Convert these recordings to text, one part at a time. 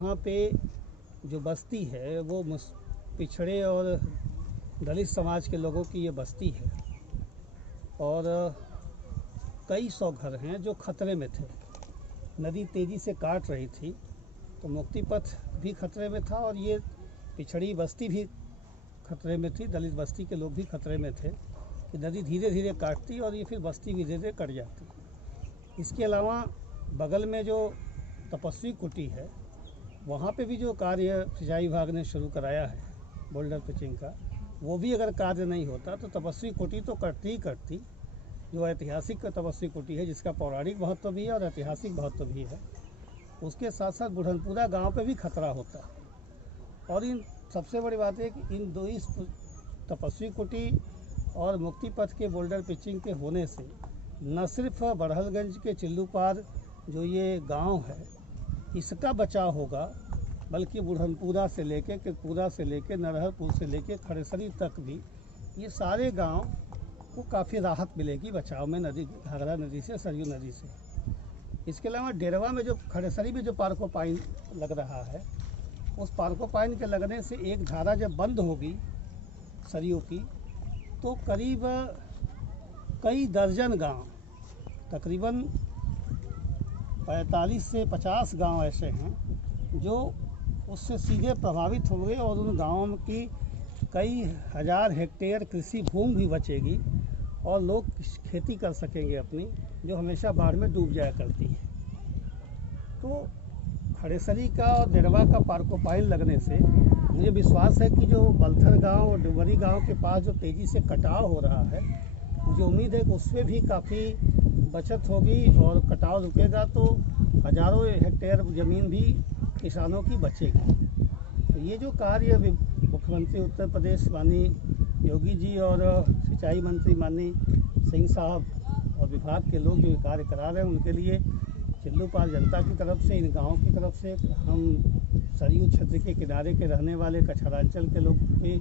यहाँ पे जो बस्ती है वो पिछड़े और दलित समाज के लोगों की ये बस्ती है और कई सौ घर हैं जो खतरे में थे। नदी तेज़ी से काट रही थी तो मुक्ति पथ भी खतरे में था और ये पिछड़ी बस्ती भी खतरे में थी। दलित बस्ती के लोग भी खतरे में थे कि नदी धीरे धीरे काटती और ये फिर बस्ती भी धीरे धीरे कट जाती। इसके अलावा बगल में जो तपस्वी कुटी है वहाँ पे भी जो कार्य सिंचाई विभाग ने शुरू कराया है बोल्डर पिचिंग का, वो भी अगर कार्य नहीं होता तो तपस्वी कुटी तो कटती ही कटती। जो ऐतिहासिक तपस्वी कुटी है जिसका पौराणिक महत्व भी है और ऐतिहासिक महत्व भी है, उसके साथ साथ बुढ़नपुरा गांव पे भी खतरा होता। और इन सबसे बड़ी बात है कि इन दो इस तपस्वी कुटी और मुक्ति पथ के बोल्डर पिचिंग के होने से न सिर्फ बड़हलगंज के चिल्लू पार जो ये गांव है इसका बचाव होगा, बल्कि बुढ़नपुरा से लेके किरपुरा से लेके नरहरपुर से लेके खड़ेसरी तक भी ये सारे गांव को काफ़ी राहत मिलेगी बचाव में नदी घाघरा नदी से, सरयू नदी से। इसके अलावा डेरवा में जो खड़ेसरी में जो पार्को पाइन लग रहा है, उस पार्को पाइन के लगने से एक धारा जब बंद होगी सरयू की तो करीब कई दर्जन गांव, तकरीबन 45 से 50 गांव ऐसे हैं जो उससे सीधे प्रभावित होंगे और उन गांवों की कई हज़ार हेक्टेयर कृषि भूमि भी बचेगी और लोग खेती कर सकेंगे अपनी, जो हमेशा बाढ़ में डूब जाया करती है। तो खड़ेसरी का और डेरवा का पार्कोपाइन लगने से मुझे विश्वास है कि जो बलथर गांव और डुबरी गांव के पास जो तेज़ी से कटाव हो रहा है, मुझे उम्मीद है कि उसमें भी काफ़ी बचत होगी और कटाव रुकेगा तो हज़ारों हेक्टेयर ज़मीन भी किसानों की बचेगी। तो ये जो कार्य मुख्यमंत्री उत्तर प्रदेश माननीय योगी जी और सिंचाई मंत्री माननीय सिंह साहब और विभाग के लोग जो कार्य करा रहे हैं, उनके लिए चिल्लू पार जनता की तरफ से, इन गाँव की तरफ से, हम सरयू क्षेत्र के किनारे के रहने वाले कछरांचल के लोग के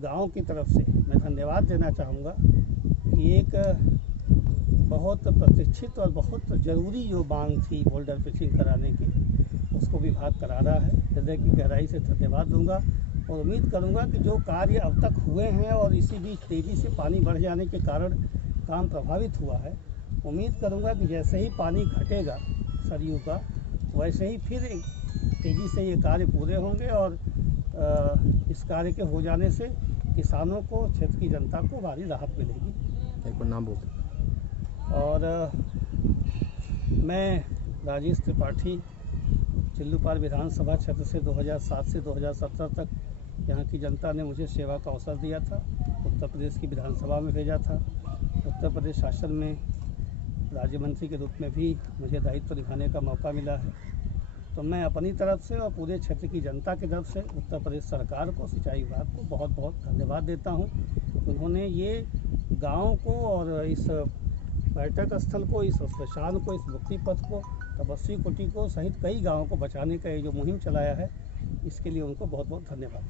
गाँव की तरफ से मैं धन्यवाद देना चाहूँगा कि एक बहुत प्रतीक्षित और बहुत ज़रूरी जो मांग थी बोल्डर पिचिंग कराने की, उसको विभाग करा रहा है। हृदय की गहराई से धन्यवाद दूंगा और उम्मीद करूंगा कि जो कार्य अब तक हुए हैं और इसी बीच तेज़ी से पानी बढ़ जाने के कारण काम प्रभावित हुआ है, उम्मीद करूंगा कि जैसे ही पानी घटेगा सरयू का, वैसे ही फिर तेज़ी से ये कार्य पूरे होंगे और इस कार्य के हो जाने से किसानों को, क्षेत्र की जनता को भारी राहत मिलेगी। एक बार नाम बोल। और मैं राजेश त्रिपाठी चिल्लू पार विधानसभा क्षेत्र से 2007 से 2017 तक यहाँ की जनता ने मुझे सेवा का अवसर दिया था, उत्तर प्रदेश की विधानसभा में भेजा था। उत्तर प्रदेश शासन में राज्य मंत्री के रूप में भी मुझे दायित्व निभाने का मौका मिला है। तो मैं अपनी तरफ से और पूरे क्षेत्र की जनता की तरफ से उत्तर प्रदेश सरकार को, सिंचाई विभाग को बहुत बहुत धन्यवाद देता हूँ। उन्होंने ये गाँव को और इस पर्यटक स्थल को, इस स्मशान को, इस मुक्ति पथ को, तपस्वी कुटी को सहित कई गाँवों को बचाने का ये जो मुहिम चलाया है, इसके लिए उनको बहुत बहुत धन्यवाद।